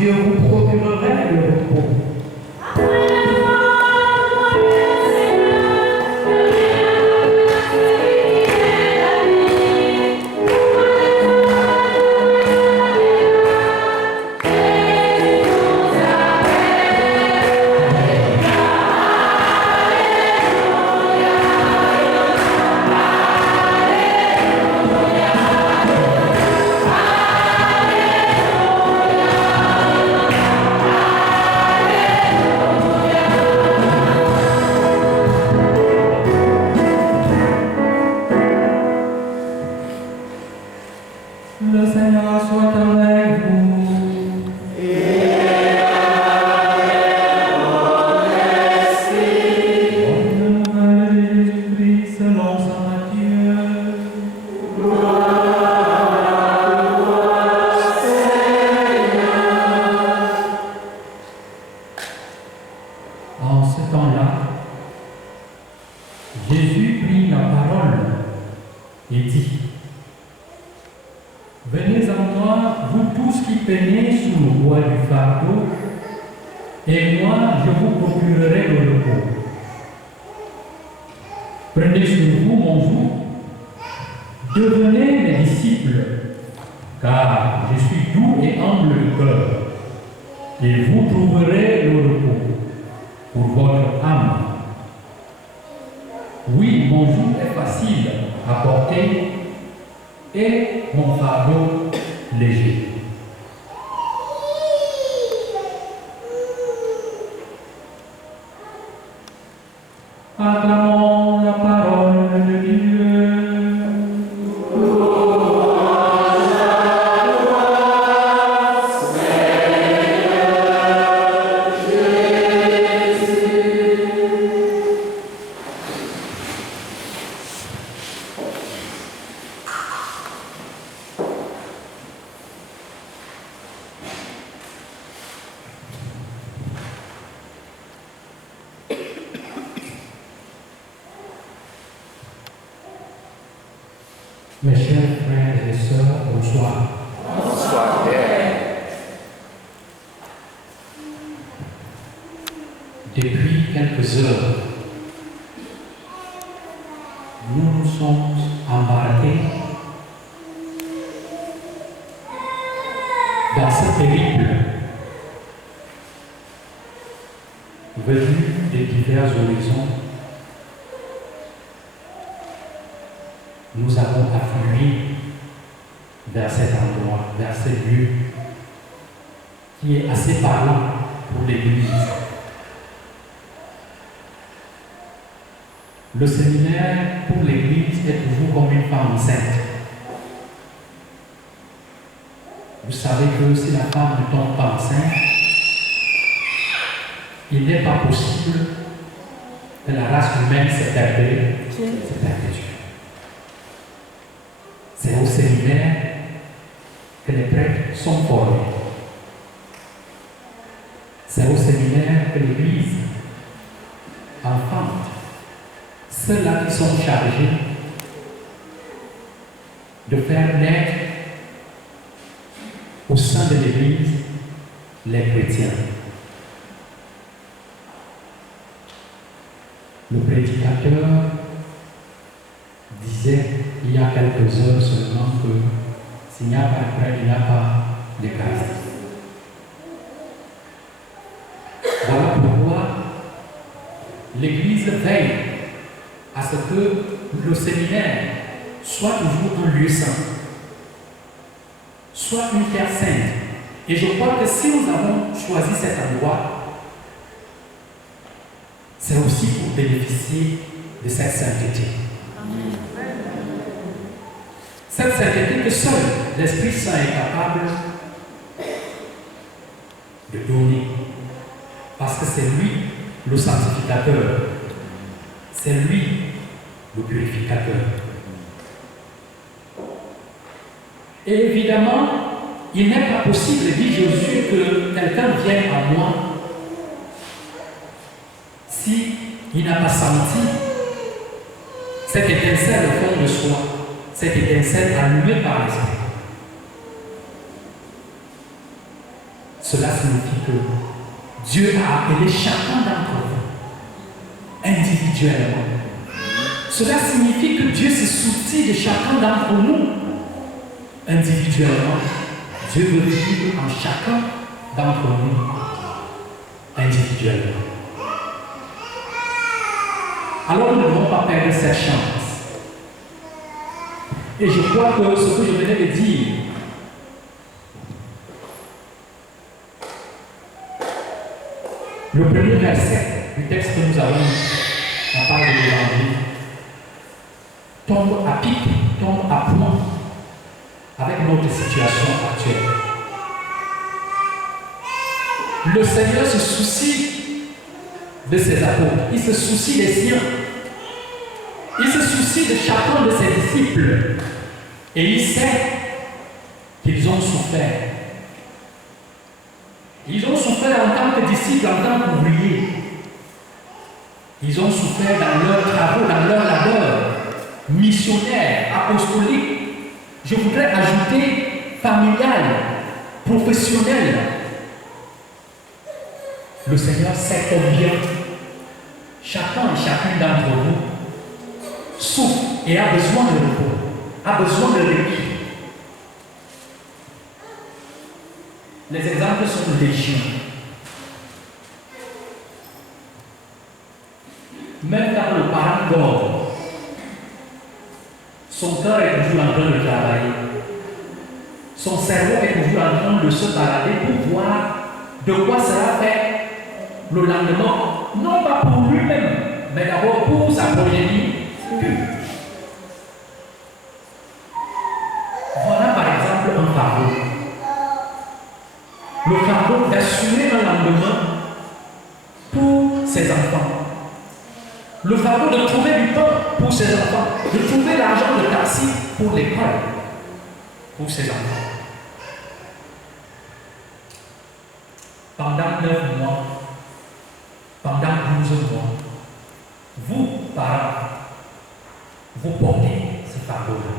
je vous procurerai le repos. Le Seigneur soit avec vous. Bonne nouvelle de Jésus-Christ selon saint Matthieu. En ce temps-là, Jésus prit la parole et dit: Venez à moi, vous tous qui peinez sous le poids du fardeau, et moi je vous procurerai le repos. Prenez sur vous mon joug, devenez mes disciples, car je suis doux et humble de cœur, et vous trouverez le repos pour votre âme. Oui, mon joug est facile à porter, et mon fardeau léger. Acclamons la parole de Dieu. Mes chers frères et sœurs, bonsoir. Bonsoir, Père. Depuis quelques heures, nous nous sommes embarqués dans ce périple venu de divers horizons. Nous avons afflué vers cet endroit, vers ce lieu qui est assez parlant pour l'Église. Le séminaire pour l'Église est toujours comme une femme enceinte. Vous savez que si la femme ne tombe pas enceinte, il n'est pas possible que la race humaine se perpétue. C'est au séminaire que les prêtres sont formés. C'est au séminaire que l'Église enfante ceux-là qui sont chargés de faire naître au sein de l'Église les chrétiens. Le prédicateur disait il y a quelques heures seulement que s'il n'y a pas de prêtre, il n'y a pas d'Eucharistie. Voilà pourquoi l'Église veille à ce que le séminaire soit toujours un lieu saint, soit une terre sainte. Et je crois que si nous avons choisi cet endroit, c'est aussi pour bénéficier de cette sainteté. Cette sainteté que seul l'Esprit Saint est capable de donner. Parce que c'est lui le sanctificateur. C'est lui le purificateur. Et évidemment, il n'est pas possible, dit Jésus, que quelqu'un vienne à moi s'il n'a pas senti cette étincelle au fond de soi, cette étincelle allumée par l'Esprit. Cela signifie que Dieu a appelé chacun d'entre vous individuellement. Cela signifie que Dieu se soucie de chacun d'entre nous individuellement. Dieu veut vivre en chacun d'entre nous individuellement. Alors nous ne devons pas perdre cette chance. Et je crois que ce que je venais de dire le premier verset du texte que nous avons en parle de l'évangile tombe à pic, tombe à point avec notre situation actuelle. Le Seigneur se soucie de ses apôtres, il se soucie des siens, il se soucie de chacun de ses disciples et il sait qu'ils ont souffert. Ils ont souffert en tant que disciples, en tant qu'ouvriers. Ils ont souffert dans leurs travaux, dans leur labeur missionnaire, apostolique. Je voudrais ajouter familial, professionnel. Le Seigneur sait combien chacun et chacune d'entre vous souffre et a besoin de repos, a besoin de répit. Les exemples sont légion. Même quand le parent dort, son cœur est toujours en train de travailler. Son cerveau est toujours en train de se balader pour voir de quoi sera fait le lendemain. Non pas pour lui-même, mais d'abord pour sa progénie. Voilà par exemple un fardeau. Le fardeau d'assumer un lendemain pour ses enfants. Le fardeau de trouver du pain pour ses enfants. De trouver l'argent de taxi pour l'école pour ses enfants. Pendant 9 mois, pendant 12 mois, vous, parents, vous portez ce fardeau-là.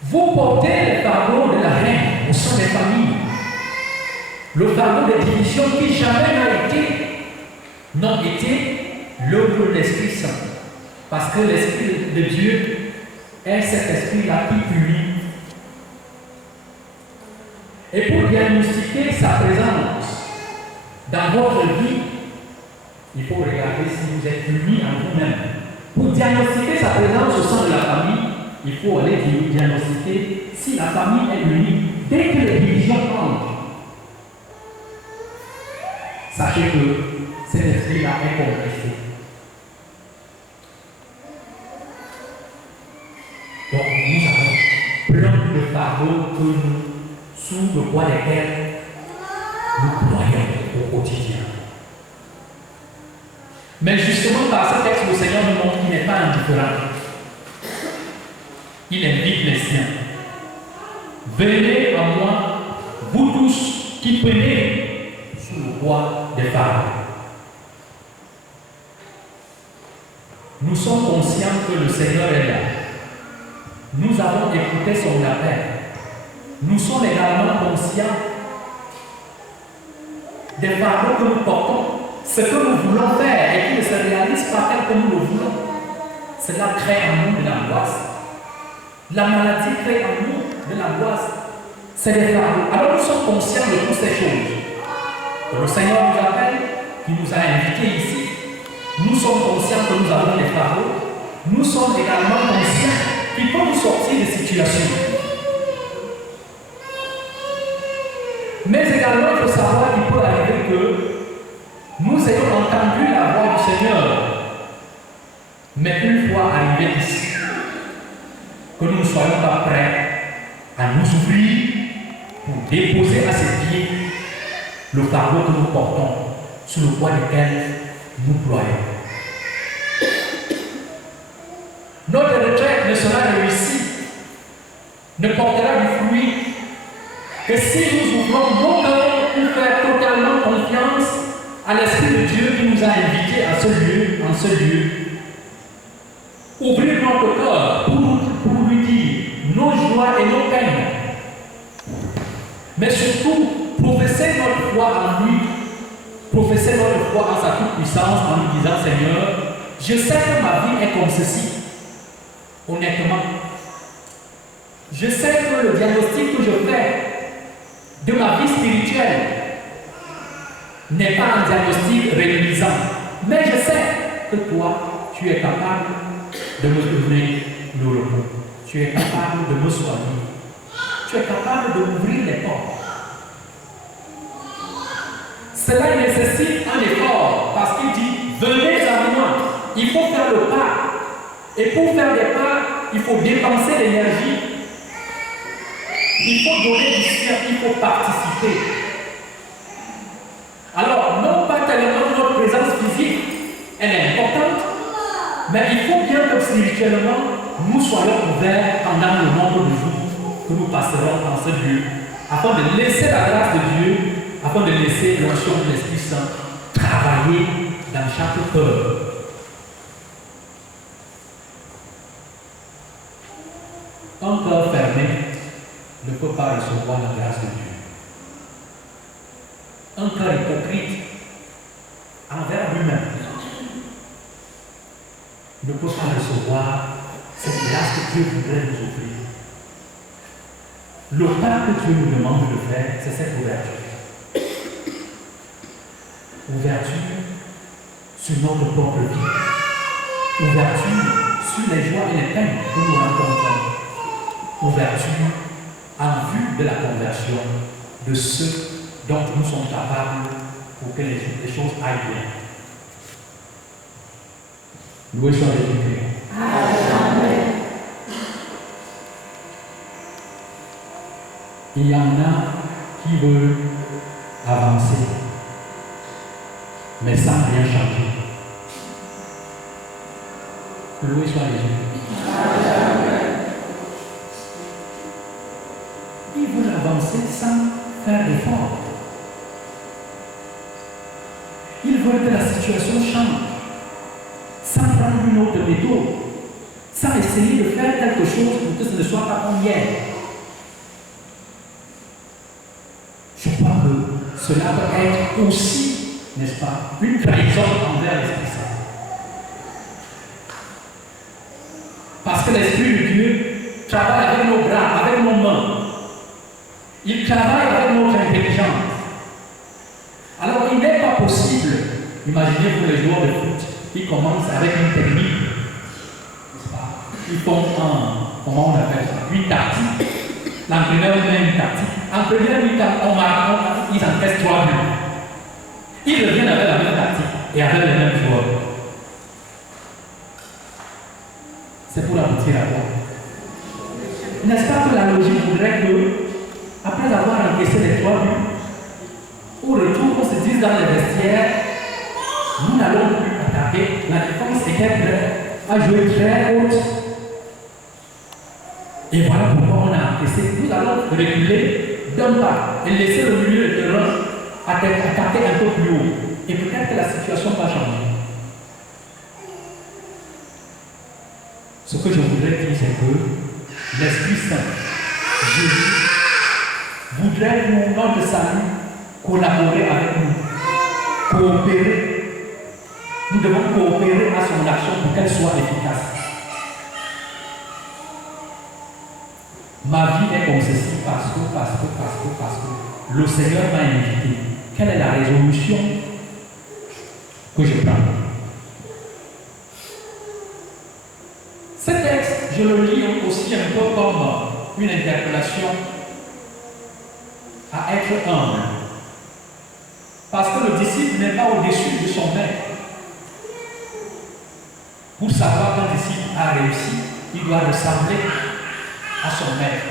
Vous portez le fardeau de la haine au sein des familles. Le fardeau des divisions qui jamais n'ont été l'œuvre de l'Esprit Saint. Parce que l'Esprit de Dieu est cet esprit-là qui punit. Et pour diagnostiquer sa présence dans votre vie, il faut regarder si vous êtes unis en vous-même. Pour diagnostiquer sa présence au sein de la famille, il faut aller diagnostiquer si la famille est unie. Dès que les divisions entrent, sachez que cet esprit-là est compressé. Donc nous avons plein de fardeaux que nous, sous le poids desquels nous croyons au quotidien. Mais justement par ce texte, le Seigneur nous montre qu'il n'est pas indifférent. Il invite les siens. Venez à moi, vous tous qui prenez sous le poids des fardeaux. Nous sommes conscients que le Seigneur est là. Nous avons écouté son appel. Nous sommes également conscients des fardeaux que nous portons. Ce que nous voulons faire et qui ne se réalise pas tel que nous le voulons, cela crée en nous de l'angoisse. La maladie crée en nous de l'angoisse. C'est des fardeaux. Alors nous sommes conscients de toutes ces choses. Que le Seigneur nous appelle, qui nous a invités ici. Nous sommes conscients que nous avons des fardeaux. Nous sommes également conscients qu'il faut nous sortir des situations. Mais également, il faut savoir qu'il peut arriver que nous ayons entendu la voix du Seigneur. Mais une fois arrivés ici, que nous ne soyons pas prêts à nous ouvrir pour déposer à ses pieds le fardeau que nous portons, sous le poids duquel nous ployons. Notre retraite ne sera réussie, ne portera du fruit que si nous ouvrons nos cœurs pour faire totalement confiance à l'Esprit de Dieu qui nous a invités à ce lieu, en ce lieu. Ouvrir notre cœur pour lui dire nos joies et nos peines. Mais surtout, surtout professer notre foi en lui, professer notre foi en sa toute-puissance en lui disant, Seigneur, je sais que ma vie est comme ceci, honnêtement. Je sais que le diagnostic que je fais de ma vie spirituelle n'est pas un diagnostic réalisant. Mais je sais que toi, tu es capable de me donner le repos. Tu es capable de me soigner. Tu es capable de m'ouvrir les portes. Cela nécessite un effort parce qu'il dit, venez à moi. Il faut faire le pas. Et pour faire des pas, il faut dépenser l'énergie. Il faut donner du sien, il faut participer. Alors, non pas tellement notre présence physique, elle est importante, mais il faut bien que spirituellement, nous soyons ouverts pendant le nombre de jours que nous passerons dans ce lieu, afin de laisser la grâce de Dieu, afin de laisser l'onction de l'Esprit Saint travailler dans chaque cœur. Un cœur fermé ne peut pas recevoir la grâce de Dieu. Un cœur hypocrite envers lui-même ne peut pas recevoir cette grâce que Dieu voudrait nous offrir. Le pas que Dieu nous demande de faire, c'est cette ouverture. Ouverture sur notre propre vie. Ouverture sur les joies et les peines que nous rencontrons. Ouverture en vue de la conversion de ceux dont nous sommes capables pour que les choses aillent bien. Loué soit Jésus-Christ. Amen. Il y en a qui veulent avancer, mais sans rien changer. Loué soit Jésus. Amen. Ils veulent avancer sans faire d'effort. Ils veulent que la situation change, sans prendre une autre méthode, sans essayer de faire quelque chose pour que ce ne soit pas comme hier. Je crois que cela peut être aussi, n'est-ce pas, une trahison envers l'Esprit Saint. Parce que l'Esprit de Dieu travaille avec nos bras, avec nos mains. Il travaille avec notre intelligence. Alors il n'est pas possible, imaginez pour les joueurs de foot, ils commencent avec une technique, n'est-ce pas? Ils font comment on appelle ça, une tactique. L'entraîneur met une tactique. En première mi-temps, ils encaissent 3 buts. Ils reviennent avec la même tactique et avec les mêmes joueurs. C'est pour aboutir à quoi? N'est-ce pas que la logique voudrait que, après avoir encaissé les 3 buts, au retour, on se dise dans les vestiaires, nous n'allons plus attaquer, la défense était prête à jouer très haute. Et voilà pourquoi on a encaissé. Nous allons reculer d'un pas et laisser le milieu de terrain attaquer un peu plus haut. Et peut-être que la situation va changer. Ce que je voudrais dire, c'est que l'Esprit Saint, Jésus, voudrait pour notre salut collaborer avec nous, coopérer. Nous devons coopérer à son action pour qu'elle soit efficace. Ma vie est comme ceci parce que le Seigneur m'a invité. Quelle est la résolution que je prends? Ce texte, je le lis aussi un peu comme une interpellation à être humble. Parce que le disciple n'est pas au-dessus de son maître. Pour savoir qu'un disciple a réussi, il doit ressembler à son maître.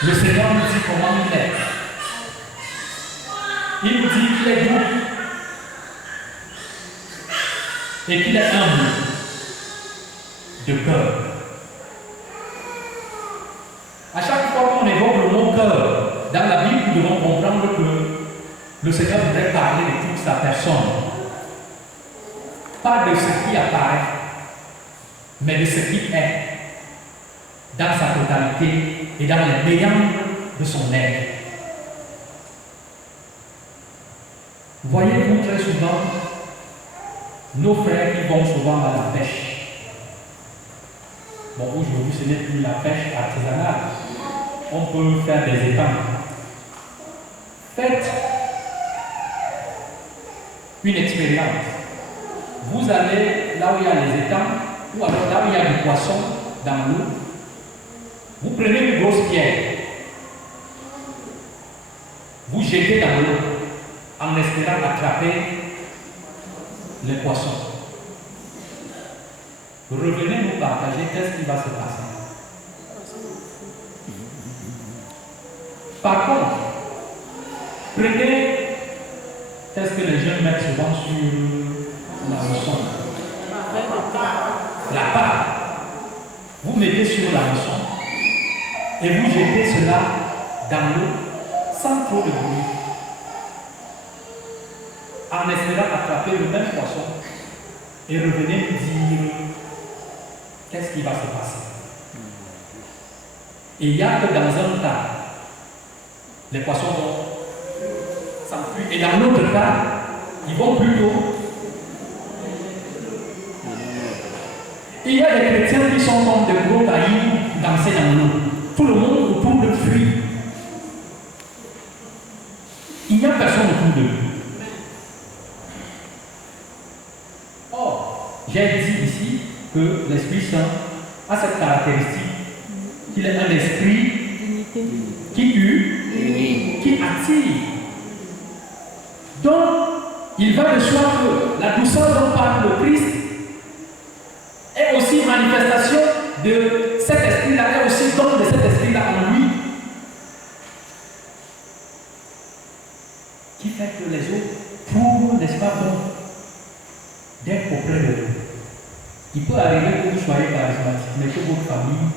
Le Seigneur nous dit comment il est. Il nous dit qu'il est doux et qu'il est humble de cœur. À chaque fois qu'on évoque le mot cœur dans la Bible, nous devons comprendre que le Seigneur voudrait parler de toute sa personne. Pas de ce qui apparaît, mais de ce qui est, dans sa totalité et dans les méandres de son aide. Voyez-vous très souvent nos frères qui vont souvent à la pêche. Bon, aujourd'hui, ce n'est plus la pêche artisanale. On peut faire des étangs. Faites une expérience. Vous allez là où il y a les étangs, ou alors là où il y a du poisson dans l'eau. Vous prenez une grosse pierre. Vous jetez dans l'eau en espérant attraper les poissons. Revenez nous partager qu'est-ce qui va se passer. Par contre, prenez, qu'est-ce que les jeunes mettent souvent sur la moisson? La pâte. Vous mettez sur la moisson et vous jetez cela dans l'eau sans trop de bruit, en espérant attraper le même poisson et revenez nous dire qu'est-ce qui va se passer. Et il n'y a que dans un tas, les poissons vont s'enfuir. Et dans l'autre cas, ils vont plutôt. Il y a des chrétiens qui sont comme de gros cailloux dansés dans l'eau. Tout le monde autour de fuit. Il n'y a personne autour d'eux. Or, j'ai dit ici que l'Esprit Saint a cette caractéristique qu'il est un esprit qui attire. Donc, il va de soi que la douceur dont parle le Christ est aussi manifestation de cet esprit-là, est aussi don de cet esprit-là en lui, qui fait que les autres trouvent, n'est-ce pas, bon, d'être auprès de vous. Il peut arriver que vous soyez charismatique, mais que votre famille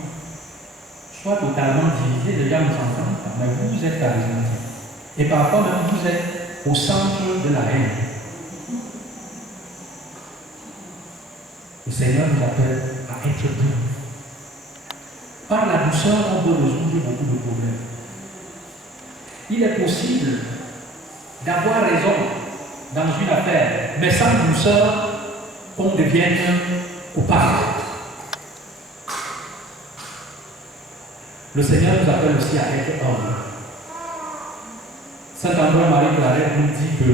soit totalement divisée, déjà nous entendons, mais vous êtes charismatique. Et parfois même vous êtes au centre de la haine. Le Seigneur nous appelle à être doux. Par la douceur, on peut résoudre beaucoup de problèmes. Il est possible d'avoir raison dans une affaire, mais sans douceur, qu'on devienne coupable. Le Seigneur nous appelle aussi à être humble. Saint André-Marie Claret nous dit que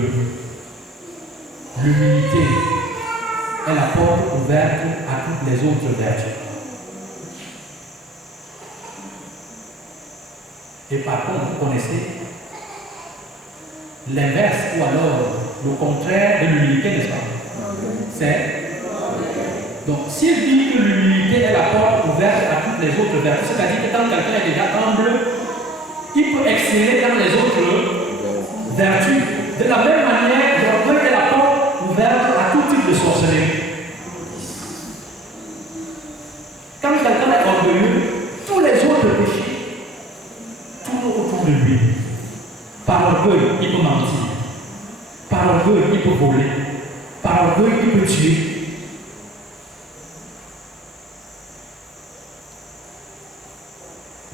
l'humilité est la porte ouverte à toutes les autres vertus. Et par contre, vous connaissez l'inverse ou alors le contraire de l'humilité, n'est-ce pas? C'est. Donc, s'il dit que l'humilité est la porte ouverte à toutes les autres vertus, c'est-à-dire que quand quelqu'un est déjà humble, il peut exceller dans les autres vertus. De la même manière, l'orgueil est la porte ouverte à tout type de sorcellerie. Quand quelqu'un est orgueilleux, tous les autres péchés tournent autour de lui. Par orgueil, il peut mentir. Par orgueil, il peut voler. Par orgueil, il peut tuer.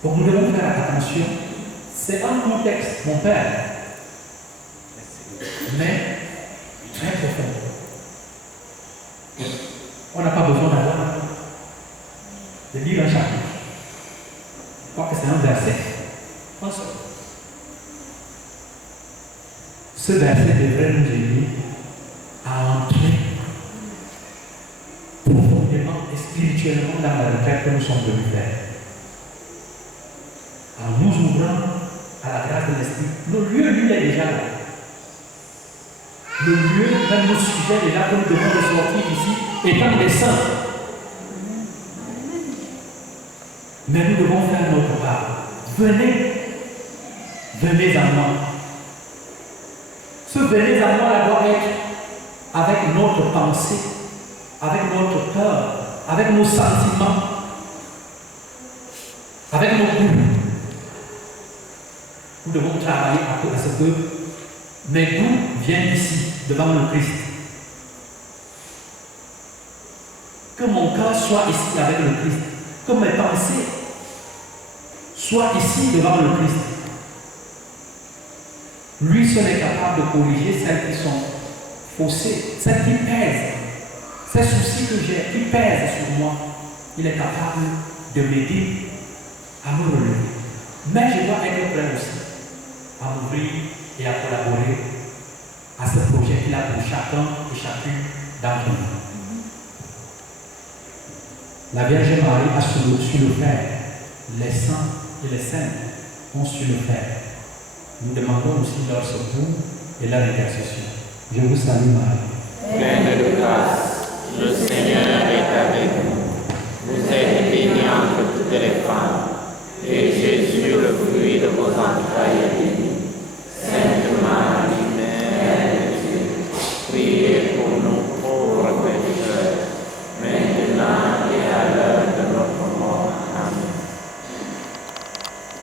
Donc nous devons faire attention. C'est un contexte, mon père, mais très profond. On n'a pas besoin d'avoir de lire un chapitre. Je crois que c'est un verset. Un seul. Ce verset devrait nous aider à entrer profondément et spirituellement dans la retraite que nous sommes venus faire. En nous ouvrant à la grâce de l'Esprit. Le lieu, lui, est déjà là. Le lieu, même le sujet est là, que nous devons ressortir ici, étant des saints. Mais nous devons faire notre part. Venez, venez à moi. Ce venez à moi, là, doit être avec notre pensée, avec notre cœur, avec nos sentiments, avec nos goûts. Nous devons travailler à ce que mes goûts viennent ici, devant le Christ. Que mon cœur soit ici avec le Christ. Que mes pensées soient ici devant le Christ. Lui seul est capable de corriger celles qui sont faussées, celles qui pèsent. Ces soucis que j'ai, qui pèsent sur moi, il est capable de m'aider à me relever. Mais je dois être prêt aussi à m'ouvrir et à collaborer à ce projet qu'il a pour chacun et chacune d'entre nous. La Vierge Marie a su le faire. Les saints et les saintes ont su le faire. Nous demandons aussi leur secours et leur intercession. Je vous salue Marie. Pleine de grâce.